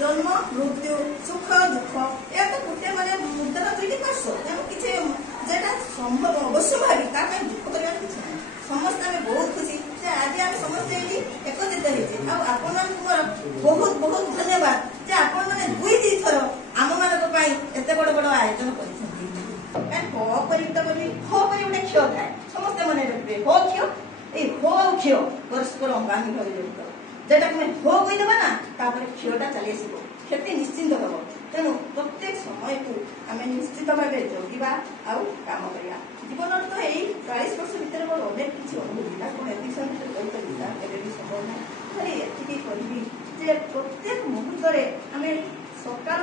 जन्म मृत्यु सुख दुख या तो गोटे माने मुद्दार दुईटी पार्श्व तेणु किसी जेटा संभव अवश्य भावी दुख कर समस्त आम बहुत खुशी आज आम समस्ते एकत्रित होते आपण बहुत बहुत धन्यवाद जे आपण मैंने दुई दी थर आम मान एत बड़ बड़ आयोजन कर गोटे क्षय थाए समस्ते मन रखिए हो क्षय हो क्षय परस्पर अंगांगी भाव जड़ित जेटा हो कहीदेवा ना क्षयटा चली आस क्षति निश्चिंत हम तेणु प्रत्येक समय को आम निश्चित भाव जगिवा आउ काम करवा जीवन तो यही 40 वर्ष भितर मोर अनेक किसी अनुभूति एतिक समय संभव ना खाली एति कह प्रत्येक मुहूर्त आम सका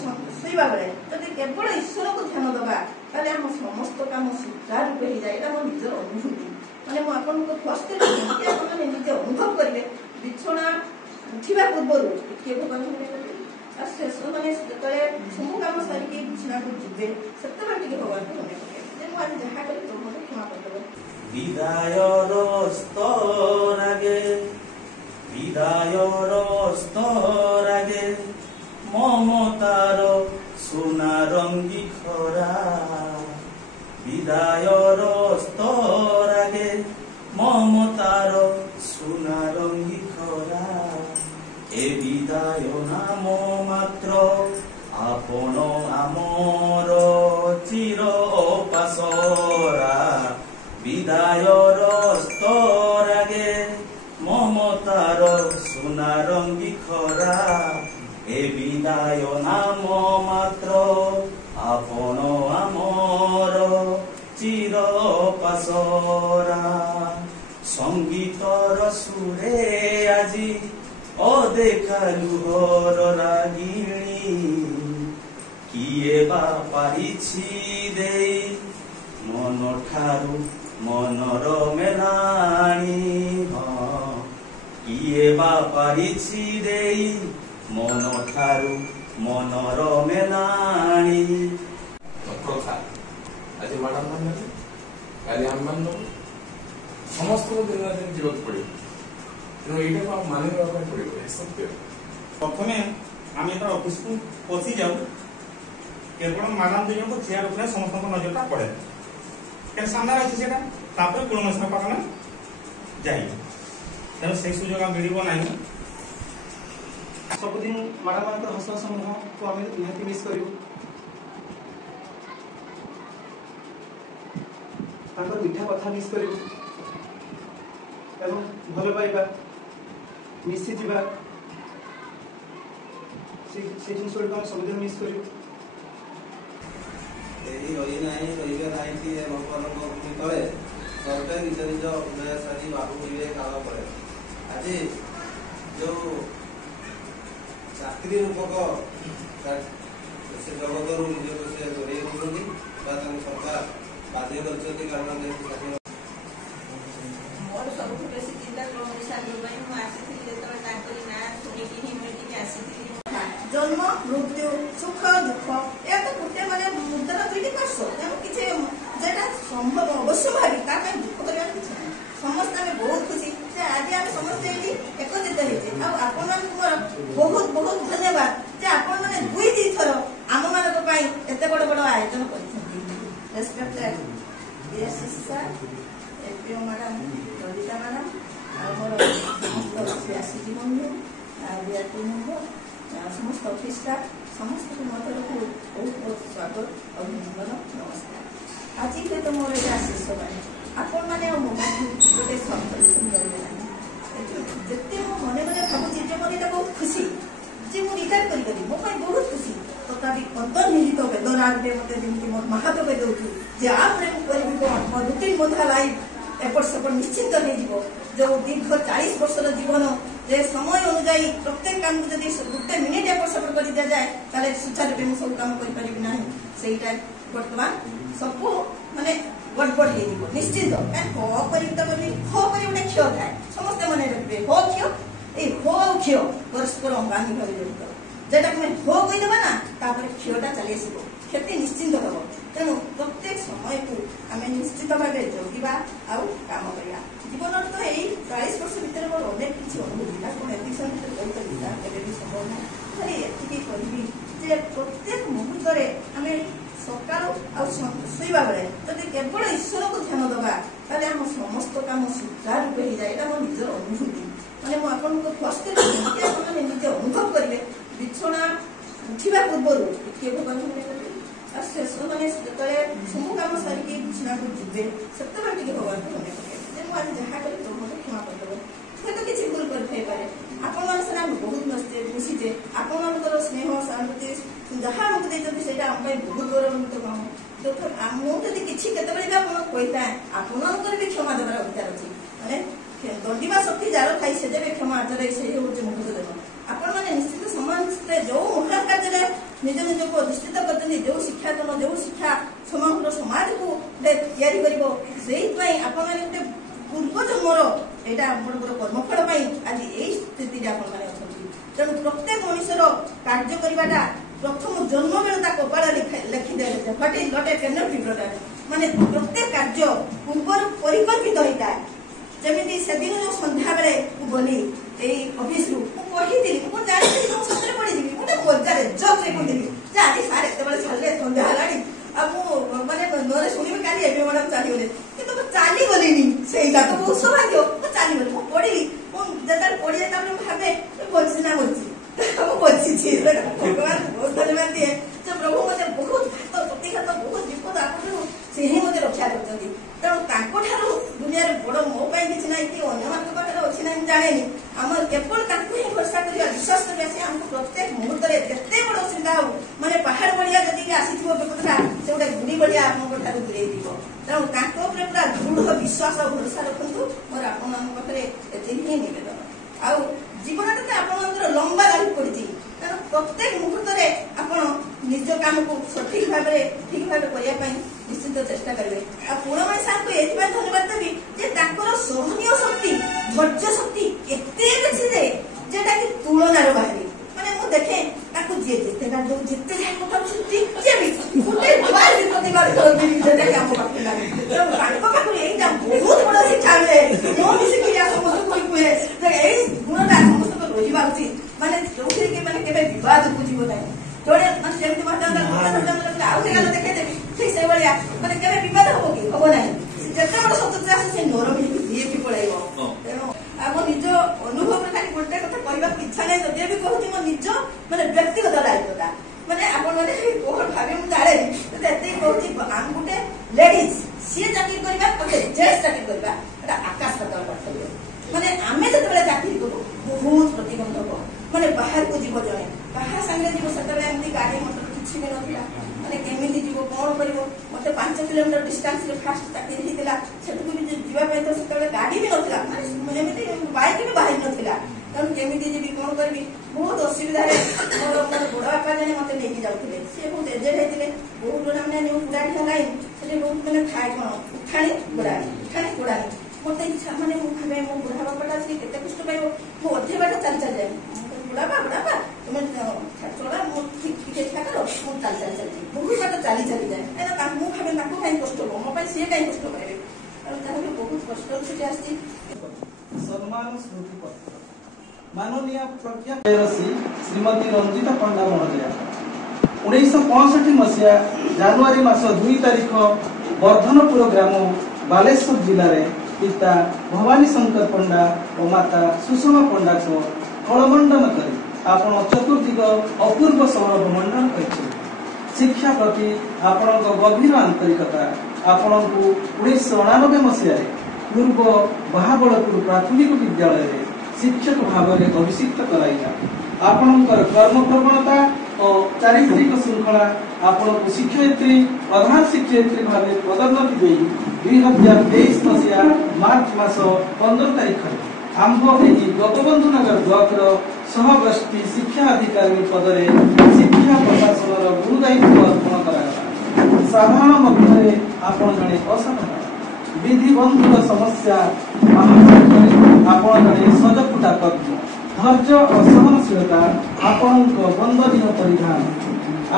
शोवा बेले जब केवल ईश्वर को ध्यान दबा ताले आम समस्त काम सुचारू रूपे हो जाए मोर निजर अनुभूति माने मु आपनको फर्स्ट आपने निजे अनुभव करेंगे बिछना उठा पूर्व किए भगवान शेष मैंने सब कम सारिकी बिछना को जीवे से भगवान को मन पड़े मुझे जहाँ करी तो मत क्षमा करदेव विदायर ममतार सोना रंगी खरा विदायर स्तरागे ममतार सोना रंगी खरा ए विदाय नाम मात्र आपण आमर चिर पासरा विदायर स्तरागे ममतार सोना रंगी खरा ए विदाय नाम मात्र आपण आमर चिर पासरा संगीतर सुरे আজি अदेखा लुहर रागिणी किए बा पारिछि देई मन ठारू मनर मेलाणी किए बा पारिछि देई मन ठारू मनर मेलाणी प्रथा आज मैडम मान काली आम मान समस्त दिन दिन जीवन पड़े तेणु यहाँ मानिना पड़े सत्य प्रथम आम ये ऑफिस को पशि जाऊ केवल मैडम दुई को चेयर उपर समस्त नजरटा पड़े क्या सामने अच्छे से कौन पाखना जाए तेणु से सुजोग मिलना सबुदिन मैडम मान हस समूह को आम निहाती मिस करूँ मीठा कथा मिस करूँ भल पाइबा मिसी जीवा से जिन सबुदिन मिस करूँ तले सबे निज निज अभिनय सारी बाबू काल पड़े आज जो चाकरी रूपक से जगत निजक से दूरे सरकार बाध्य कर कारण मोर सब बेसी चिंता जन्म मृत्यु सुख दुख या तो गोटे माने मुद्दार दुईटी पार्श्व तेणु किसी जेटा संभव अवश्य भावी दुख कर समस्त आम बहुत खुशी आज आम समस्ते एकत्रित होते आपण बहुत बहुत धन्यवाद जे आपण मैंने दुई दी थर आम मान एत बड़ बड़ आयोजन कर मैडम ललिता मैडम मोर समस्त आसीजी बंधु विआरपी मेम्बर समस्त ऑफिस स्टाफ समस्त मतर को बहुत बहुत स्वागत अभिनंदन नमस्कार आज तो मोर यहाँ शेष बाणी आपण मैंने गोटे सुंदर जिते मो मन मन भावी मन बहुत खुशी जे मुझे रिटायर करी मो बहुत खुशी तथापि अंतर्निहित वेदना गोटे मत जमी मोर महादेव दौथु जे आपरे मो रुटीन बंधा लाइफ एपट सेपट निश्चिंत हो जो दीर्घ 40 वर्षर जीवन जे समय अनुजाई प्रत्येक काम को जब गोटे मिनिट एपट सेपट कर दि जाए ताले सुचारू रूपे मुझे सब काम कर बर्तमान सब माने गड़बड़ हो निश्चित गोटे क्षय थाए समस्ते मन रखिए हो क्षय हो क्षय परस्पर अंगांगी भाव जड़ित जेटा हो कहीदेवा ना क्षयटा चली आस क्षति निश्चिंत हम तेणु प्रत्येक समय को आम निश्चित भाव जगिवा आउ काम करवा जीवन तो यही 40 वर्ष भितर मोर अनेक किसी अनुभूति एतिक समय संभव ना खाली ଯେ ପ୍ରତ୍ୟେକ ମୁହୂର୍ତ୍ତରେ ଆମେ ସକାଳୁ ଆଉ ଶୋଇବା ବେଳେ ଯଦି କେବଳ ଈଶ୍ୱରକୁ ଧ୍ୟାନ ଦେବା ତାହେଲେ ଆମ ସମସ୍ତ କାମ ସୁଚାରୁରୂପେ ହେଇଯାଏ। ଏଇଟା ମୋ ନିଜର ଅନୁଭୂତି। ମାନେ ମୁଁ ଆପଣଙ୍କୁ ଫାଷ୍ଟ ଆପଣମାନେ ନିଜେ ଅନୁଭବ କରିବେ ବିଛଣା ଉଠିବା ପୂର୍ବରୁ ଟିକେ ଭଗବାନ ଆଉ ଶେଷ ମାନେ ଯେତେବେଳେ ସବୁ କାମ ସାରିକି ବିଛଣାକୁ ଯିବେ ସେତେବେଳେ ଟିକେ ଭଗବାନଙ୍କୁ ମନେ କରିବେ ଯେ ମୁଁ ଆଜି ଯାହା କଲି ତୁ ମୋତେ କ୍ଷମା କରିଦେବ। ହୁଏତ କିଛି ଭୁଲ କରିଥାଇପାରେ। ଆପଣମାନଙ୍କ ସାଙ୍ଗରେ ଆମେ ବହୁତ ମିଶିଛେ। ଆପଣମାନଙ୍କର ସ୍ନେହ ସାନୁଭୂତି ଯାହା ଆମକୁ ଦେଇଛନ୍ତି ସେଇଟା ଆମ ପାଇଁ ବହୁତ ଗୌରବାନ୍ୱିତ କାମ। ମୁଁ ଯଦି କିଛି କେତେବେଳେ ବି ଆପଣଙ୍କୁ କହିଥାଏ ଆପଣଙ୍କର ବି କ୍ଷମା ଦେବାର ଅଧିକାର ଅଛି। ମାନେ ଦଣ୍ଡିବା ଶକ୍ତି ଯାର ଥାଇ ସେ ଦେବେ କ୍ଷମା ଆଚରେ ସେଇ ହେଉଛି ମୁଖ୍ୟ ଦେବ। ଆପଣମାନେ ନିଶ୍ଚିତ ସମସ୍ତେ ଯୋଉ ମହାନ କାର୍ଯ୍ୟରେ ନିଜ ନିଜକୁ ଅଧିଷ୍ଠିତ କରିଛନ୍ତି ଯୋଉ ଶିକ୍ଷାଦାନ ଯୋଉ ଶିକ୍ଷା ସମଗ୍ର ସମାଜକୁ ତିଆରି କରିବ ସେଇଥିପାଇଁ ଆପଣମାନେ ଗୋଟେ ପୂର୍ବ ଜନ୍ମର ଏଇଟା ଆପଣଙ୍କର କର୍ମଫଳ ପାଇଁ ଆଜି ଏଇ ସ୍ଥିତିରେ ଆପଣମାନେ ଅଛନ୍ତି। ତେଣୁ ପ୍ରତ୍ୟେକ ମଣିଷର କାର୍ଯ୍ୟ କରିବାଟା ପ୍ରଥମ ଜନ୍ମ ବେଳେ ତା କପାଳ ଲେଖି ଦିଆଯାଇଥାଏ। ମାନେ ପ୍ରତ୍ୟେକ କାର୍ଯ୍ୟ ପୂର୍ବରୁ ପରିକଳ୍ପିତ ହେଇଥାଏ। ଯେମିତି ସେଦିନ ଯୋଉ ସନ୍ଧ୍ୟାବେଳେ ମୁଁ ଗଲି ଏଇ ଅଫିସରୁ ମୁଁ କହିଥିଲି ମୁଁ ଜାଣିଥିଲି ମୁଁ ସତରେ ପଡିଯିବି ଗୋଟେ ମଜାରେ ଜୋକରେ କହିଥିଲି ଯେ ଆଜି ସାର୍ ଏତେବେଳେ ଛାଡ଼ିଲେ ସନ୍ଧ୍ୟା ହେଲାଣି ଆଉ ମୁଁ ମାନେ ନରେ ଶୁଣିବି କାଲି ଏବେ ମ୍ୟାଡାମ ଚାଲିଗଲେ କିନ୍ତୁ ମୁଁ ଚାଲିଗଲିନି। ସେଇଟା ତ ବହୁତ ସୌଭାଗ୍ୟ। ମୁଁ ଚାଲିଗଲି ମୁଁ ପଡିଲି ମୁଁ ଯେତେବେଳେ ପଡିଯାଏ ତାପରେ ମୁଁ ଭାବେ ବଞ୍ଚି ନା ବଞ୍ଚି ମୁଁ ବଞ୍ଚିଛି। ଭଗବାନ ବହୁତ ଧନ୍ୟବାଦ ଦିଏ ଯେ ପ୍ରଭୁ ମତେ ବହୁତ ଘାତ ପ୍ରତିଘାତ ବହୁତ ବିପଦ ଆପଣଙ୍କୁ ସେ ହିଁ ମତେ ରକ୍ଷା କରିଛନ୍ତି। ତେଣୁ ତାଙ୍କଠାରୁ ଦୁନିଆରେ ବଡ ମୋ ପାଇଁ କିଛି ନାହିଁ କି ଅନ୍ୟମାନଙ୍କ ପାଖରେ ଅଛି ନାହିଁ ମୁଁ ଜାଣେନି। ଆମର କେବଳ ତାଙ୍କୁ ହିଁ ଭରସା କରିବା ବିଶ୍ୱାସ କରିବା ସେ ଆମକୁ ପ୍ରତ୍ୟେକ ମୁହୂର୍ତ୍ତରେ ଯେତେ ବଡ ଅସୁବିଧା ହଉ ମାନେ ପାହାଡ ଭଳିଆ ଯଦି ଆସିଥିବ ବିପଦଟା ସେ ଗୋଟେ ଗୁଡି ଭଳିଆ ଆପଣଙ୍କ ଠାରୁ ଦୂରେଇ ଯିବ। ତେଣୁ ତାଙ୍କ ଉପରେ ପୁରା ଦୃଢ ବିଶ୍ୱାସ ଆଉ ଭରସା ରଖନ୍ତୁ। ମୋର ଆପଣମାନଙ୍କ ପାଖରେ ଏତିକି ହିଁ ନିବେଦନ। ଆଉ ଜୀବନଟା ତ ଆପଣଙ୍କର ଲମ୍ବା ଲାଗି ପଡିଛି। ତେଣୁ ପ୍ରତ୍ୟେକ ମୁହୂର୍ତ୍ତରେ ଆପଣ ନିଜ କାମକୁ ସଠିକ ଭାବରେ ଠିକ ଭାବରେ କରିବା ପାଇଁ ନିଶ୍ଚିତ ଚେଷ୍ଟା କରିବେ। ଆଉ ପୁଣମଣି ସାର୍ଙ୍କୁ ଏଥିପାଇଁ ଧନ୍ୟବାଦ ଦେବି ଯେ ତାଙ୍କର ସହନୀୟ ଶକ୍ତି ଧୈର୍ଯ୍ୟ ଶକ୍ତି ଏତେ ବେଶୀ ଯେ ଯେଟା କି ତୁଳନାର ବାହାରେ। ମାନେ ମୁଁ ଦେଖେ ତାକୁ ଯିଏ ଯେତେ ଗାଧଉ ଯେତେ ଯାହା କଥା ଟିକେ ବି ଗୋଟେ ବାର ବି ପ୍ରତିବାଦ କରନ୍ତିନି ସେଟା ଆମ ପାଖରେ ଲାଗେ। ତେଣୁ ତାଙ୍କ ପାଖରୁ ଏଇଟା ବହୁତ ବଡ ଶିକ୍ଷା ମିଳେ। ମୁଁ ମିଶିକିରି ସମସ୍ତଙ୍କୁ କୁହେ ଯେ ଏଇ ଗୁଣଟା ସମସ୍ତଙ୍କ ରହିବା ଉଚିତ। ମାନେ ଯୋଉଥିରେ କି ମାନେ କେବେ ବିବାଦକୁ ଯିବ ନାହିଁ। ଯୋଉଟା ମାନେ ଯେମିତି ଆଉ ସେ ଗାଲ ଦେଖେଇଦେବି ଠିକ ସେଇଭଳିଆ ମାନେ କେବେ ବିବାଦ ହବ କି ହବ ନାହିଁ। ଯେତେ ବଡ ଶତ୍ରୁତା ଆସେ ସେ ନରମ ହେଇକି ବିଏପି ପଳେଇବ। ତେଣୁ ଆମ ନିଜ ଅନୁଭବରେ ଖାଲି ଗୋଟେ କଥା କହିବାକୁ ଇଚ୍ଛା ନାହିଁ ଯଦି ବି କହୁଛି ମୋ ନିଜ ମାନେ ବ୍ୟକ୍ତିଗତ ଦାୟିତ୍ୱଟା ମାନେ ଆପଣ ମାନେ କଣ ଭାବେ ମୁଁ ଜାଣେନି ଏତିକି କହୁଛି ଆମ ଗୋଟେ ଲେଡିଜ ସିଏ ଚାକିରି କରିବା ଗୋଟେ ଜେଣ୍ଟସ ଚାକିରି କରିବା ଏଟା ଆକାଶ ପାତାଳ ପାର୍ଥକ୍ୟ। ମାନେ ଆମେ ଯେତେବେଳେ ଚାକିରି କରୁ ବହୁତ ପ୍ରତିବନ୍ଧକ ମାନେ ବାହାରକୁ ଯିବ ଜଣେ କାହା ସାଙ୍ଗରେ ଯିବ ସେତେବେଳେ ଏମିତି ଗାଡି ମଟର କିଛି ବି ନଥିଲା। ମାନେ କେମିତି ଯିବ କଣ କରିବ ମତେ 5 କିଲୋମିଟର ଡିଷ୍ଟାନ୍ସରେ ଫାଷ୍ଟ ଚାକିରି ହେଇଥିଲା ସେଠୁକୁ ବି ଯିବା ପାଇଁ ତ ସେତେବେଳେ ଗାଡି ବି ନଥିଲା ମାନେ ଏମିତି ବାଇକ୍ ବି ବାହାରି ନଥିଲା। ତେଣୁ କେମିତି ଯିବି କଣ କରିବି ବହୁତ ଅସୁବିଧାରେ ମୋର ବଡ ବାପା ଜଣେ ମତେ ନେଇକି ଯାଉଥିଲେ। ସିଏ ବହୁତ ଏଜେଡ ହେଇଥିଲେ ବହୁତ ଜଣ ମାନେ ଯୋଉ ବୁଢାଢିଆ ଲାଇନ ସେଠି ବହୁତ ମାନେ ଥାଏ କଣ ଉଠାଣି ଗୋଡାଣି ମତେ ଇଚ୍ଛା ମାନେ ମୁଁ ଭାବେ ମୋ ବୁଢା ବାପାଟା ସିଏ କେତେ କଷ୍ଟ ପାଇବ ମୁଁ ଅଧେ ବାଟ ଚାଲି ଚାଲିଯାଏ ବୁଢାପା ତୁମେ ଚଳା ମୁଁ ଟିକେ କର ମୁଁ ଚାଲି ବହୁତ ବାଟ ଚାଲିଯାଏ କାହିଁକିନା ମୁଁ ଭାବେ ତାଙ୍କୁ କାହିଁ କଷ୍ଟ ହବ ମୋ ପାଇଁ ସିଏ କାହିଁ କଷ୍ଟ ପାଇବେ। ତେଣୁ ତାହେଲେ ବହୁତ କଷ୍ଟ ସେଠି ଆସିଛି। सम्मान स्मृति पत्र माननीय प्रज्ञा श्रीमती रंजिता पंडा महोदया 1965 मसीहा जानुआरी मास 2 तारिख वर्धनपुर ग्राम बालेश्वर जिले में पिता भवानी शंकर पंडा और माता सुषमा पंडा को फलमंडन कर आपण चतुर्दिग अपूर्व सौरभ मंडन कर शिक्षा प्रति आपण गभीर आंतरिकता आपण को 1999 मसीह पूर्व बाहाबलपुर प्राथमिक विद्यालय में शिक्षक भाव में अभिषिक्त कराइला। आपणकर कर्म प्रवणता और चारित्रिक श्रृंखला आपण को शिक्षयित्री प्रधान शिक्षयित्री भाव पदोन्नति दे 2023 मसीहा मार्च मास 15 तारिख आंभ गोपबंधु नगर ब्लॉक सहगोष्ठी शिक्षा अधिकारी पदरे शिक्षा प्रशासन गुरु दायित्व अर्पण करागला। साधारण मध्य आपण जड़े असाधारण विधि बंधुर समस्या आपण जड़े सजफुटा तत्व धैर्य और सहनशीलता आपण वंदनीय परिधान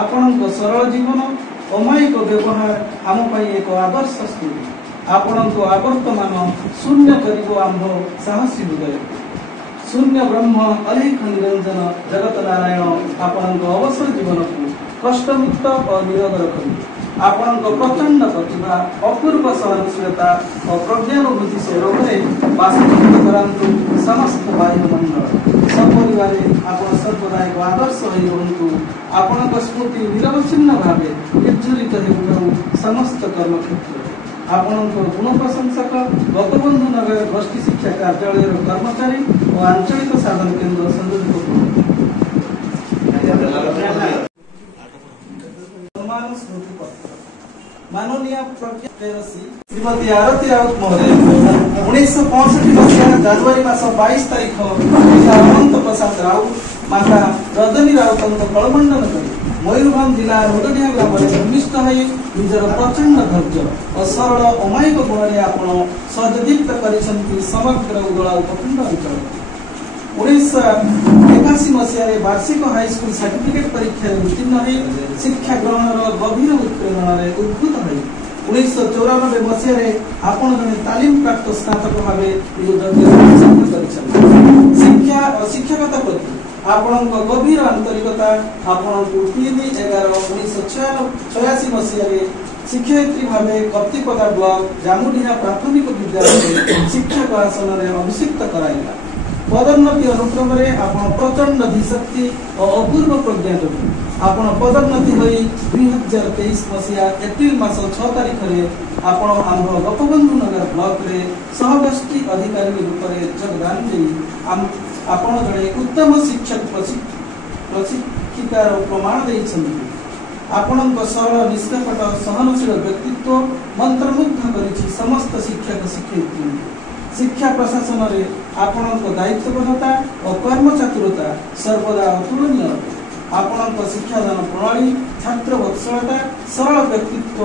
आपण सरल जीवन अमायिक व्यवहार आम एक आदर्श स्तूप आपण आवर्तमान शून्य करिबो आंभ साहसी हृदय शून्य ब्रह्म अलेख निरंजन जगत नारायण ଆପଣଙ୍କ ଅବସର ଜୀବନକୁ କଷ୍ଟମୁକ୍ତ ଓ ନିରୋଗ ରଖନ୍ତୁ। ଆପଣଙ୍କ ପ୍ରଚଣ୍ଡ ପ୍ରତିଭା, ଅପୂର୍ବ ସହନଶୀଳତା ଓ ପ୍ରଜ୍ଞାନୁଭୂତି ସ୍ୱରୂପରେ ବାସ୍ତବିତ କରାନ୍ତୁ ସମସ୍ତ ବାୟୁମଣ୍ଡଳ। ସପରିବାରେ ଆପଣ ସର୍ବଦା ଏକ ଆଦର୍ଶ ହୋଇ ରୁହନ୍ତୁ। ଆପଣଙ୍କ ସ୍ମୃତି ନିରବଚ୍ଛିନ୍ନ ଭାବେ ନିର୍ଝରିତ ହେଉଥାଉ ସମସ୍ତ କର୍ମକ୍ଷେତ୍ରରେ। ଆପଣଙ୍କ ଗୁଣ ପ୍ରଶଂସକ ଗୋପବନ୍ଧୁ ନଗର ଗୋଷ୍ଠୀ ଶିକ୍ଷା କାର୍ଯ୍ୟାଳୟର କର୍ମଚାରୀ ଓ ଆଞ୍ଚଳିକ ସାଧନ କେନ୍ଦ୍ର ସଂଯୋଜକ ସମ୍ମାନ ସ୍ମୃତି ପତ୍ର ମାନନୀୟ ପ୍ରଜ୍ଞା ପ୍ରେୟସୀ ଶ୍ରୀମତୀ ଆରତୀ ରାଉତ ମହୋଦୟ 1965 ମସିହା ଜାନୁଆରୀ ମାସ 22 ତାରିଖ ପିତା ଅନନ୍ତ ପ୍ରସାଦ ରାଉତ ମାତା ରଜନୀ ରାଉତଙ୍କ କଳମଣ୍ଡନ କରି ମୟୂରଭଞ୍ଜ ଜିଲ୍ଲା ରୋଦଡ଼ିଆ ଗ୍ରାମରେ ଭୂମିଷ୍ଠ ହୋଇ ନିଜର ପ୍ରଚଣ୍ଡ ଧୈର୍ଯ୍ୟ ଓ ସରଳ ଅମାୟିକ ଗୁଣରେ ଆପଣ ସହଯୋଗିତ କରିଛନ୍ତି ସମଗ୍ର ଉଦଳା ଉପଖଣ୍ଡ ଅଞ୍ଚଳ। 1981 ମସିହାରେ ବାର୍ଷିକ ହାଇସ୍କୁଲ ସାର୍ଟିଫିକେଟ ପରୀକ୍ଷାରେ ଉତ୍ତୀର୍ଣ୍ଣ ହୋଇ ଶିକ୍ଷା ଗ୍ରହଣର ଗଭୀର ଉତ୍ପ୍ରେରଣାରେ ଉଦ୍ଭୂତ ହୋଇ 1994 ମସିହାରେ ଆପଣ ଜଣେ ତାଲିମ ପ୍ରାପ୍ତ ସ୍ନାତକ ଭାବେ ନିଜ ଯୋଗ୍ୟତା ହାସଲ କରିଛନ୍ତି। ଶିକ୍ଷା ଓ ଶିକ୍ଷକତା ପ୍ରତି ଆପଣଙ୍କ ଗଭୀର ଆନ୍ତରିକତା ଆପଣଙ୍କୁ 3/11/1986 ମସିହାରେ ଶିକ୍ଷୟିତ୍ରୀ ଭାବେ କପ୍ତିପଦା ବ୍ଲକ ଜାମୁଡିହା ପ୍ରାଥମିକ ବିଦ୍ୟାଳୟରେ ଶିକ୍ଷକ ଆସନରେ ଅଭିଷିକ୍ତ କରାଇଲା। ପଦୋନ୍ନତି ଅନୁକ୍ରମରେ ଆପଣ ପ୍ରଚଣ୍ଡ ଧୀଶକ୍ତି ଓ ଅପୂର୍ବ ପ୍ରଜ୍ଞା ଯୋଗୁଁ ଆପଣ ପଦୋନ୍ନତି ହୋଇ 2023 ମସିହା ଏପ୍ରିଲ ମାସ 6 ତାରିଖରେ ଆପଣ ଆମର ଗୋପବନ୍ଧୁ ନଗର ବ୍ଲକରେ ସହଗୋଷ୍ଠୀ ଅଧିକାରୀ ରୂପରେ ଯୋଗଦାନ ଦେଇ ଆପଣ ଜଣେ ଉତ୍ତମ ଶିକ୍ଷକ ପ୍ରଶିକ୍ଷିକାର ପ୍ରମାଣ ଦେଇଛନ୍ତି। ଆପଣଙ୍କ ସରଳ ନିଷ୍କପଟ ସହନଶୀଳ ବ୍ୟକ୍ତିତ୍ୱ ମନ୍ତ୍ରମୁଗ୍ଧ କରିଛି ସମସ୍ତ ଶିକ୍ଷକ ଶିକ୍ଷୟିତ୍ରୀଙ୍କୁ। ଶିକ୍ଷା ପ୍ରଶାସନରେ ଆପଣଙ୍କ ଦାୟିତ୍ୱବୋଧତା ଓ କର୍ମଚାତୁରତା ସର୍ବଦା ଅତୁଳନୀୟ ଅଟେ। ଆପଣଙ୍କ ଶିକ୍ଷାଦାନ ପ୍ରଣାଳୀ, ଛାତ୍ର ବତ୍ସଳତା, ସରଳ ବ୍ୟକ୍ତିତ୍ୱ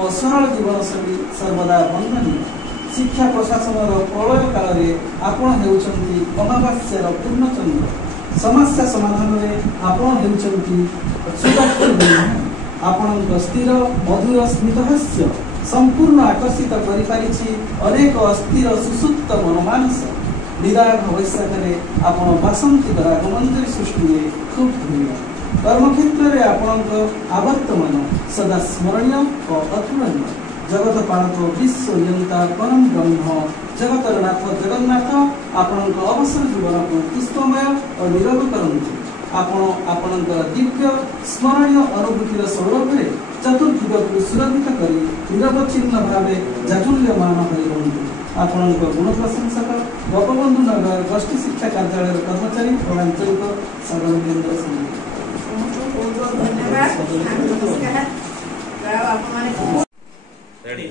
ଓ ସରଳ ଜୀବନଶୈଳୀ ସର୍ବଦା ବନ୍ଦନୀୟ। ଶିକ୍ଷା ପ୍ରଶାସନର ପ୍ରଳୟ କାଳରେ ଆପଣ ହେଉଛନ୍ତି ଅମାବାସ୍ୟାର ପୂର୍ଣ୍ଣଚନ୍ଦ୍ର। ସମସ୍ୟା ସମାଧାନରେ ଆପଣ ହେଉଛନ୍ତି ସୁଦକ୍ଷ। ଆପଣଙ୍କ ସ୍ଥିର ମଧୁର ସ୍ମିତହାସ୍ୟ ସମ୍ପୂର୍ଣ୍ଣ ଆକର୍ଷିତ କରିପାରିଛି ଅନେକ ଅସ୍ଥିର ସୁସୁପ୍ତ ମନମାନସ। ନିରାଗ ବୈଶାଖରେ ଆପଣ ବାସନ୍ତିକ ରାଗମଞ୍ଜରୀ ସୃଷ୍ଟିରେ ଖୁବ୍ ଧନ୍ୟ। କର୍ମକ୍ଷେତ୍ରରେ ଆପଣଙ୍କ ଆବର୍ତ୍ତମାନ ସଦା ସ୍ମରଣୀୟ ଓ ଅତୁଳନୀୟ। ଜଗତ ପାଳକ ବିଶ୍ୱ ନିୟନ୍ତା ପରମ ବ୍ରହ୍ମ ଜଗତର ନାଥ ଜଗନ୍ନାଥ ଆପଣଙ୍କ ଅବସର ଜୀବନକୁ ପୁଷ୍ପମୟ ଓ ନିରୋଗ କରନ୍ତୁ। ଆପଣ ଆପଣଙ୍କର ଦିବ୍ୟ ସ୍ମରଣୀୟ ଅନୁଭୂତିର ସୌରଭରେ ଚତୁର୍ଦିଗକୁ ସୁରକ୍ଷିତ କରି ନିରବଚ୍ଛିନ୍ନ ଭାବେ ଜାଜୁଲ୍ୟମାନ ହୋଇ ରୁହନ୍ତୁ। ଆପଣଙ୍କ ଗୁଣ ପ୍ରଶଂସକ ଗୋପବନ୍ଧୁ ନଗର ଗୋଷ୍ଠୀ ଶିକ୍ଷା କାର୍ଯ୍ୟାଳୟର କର୍ମଚାରୀ ଓ ଆଞ୍ଚଳିକ ସାଧନ କେନ୍ଦ୍ର ଧନ୍ୟବାଦ। Ready?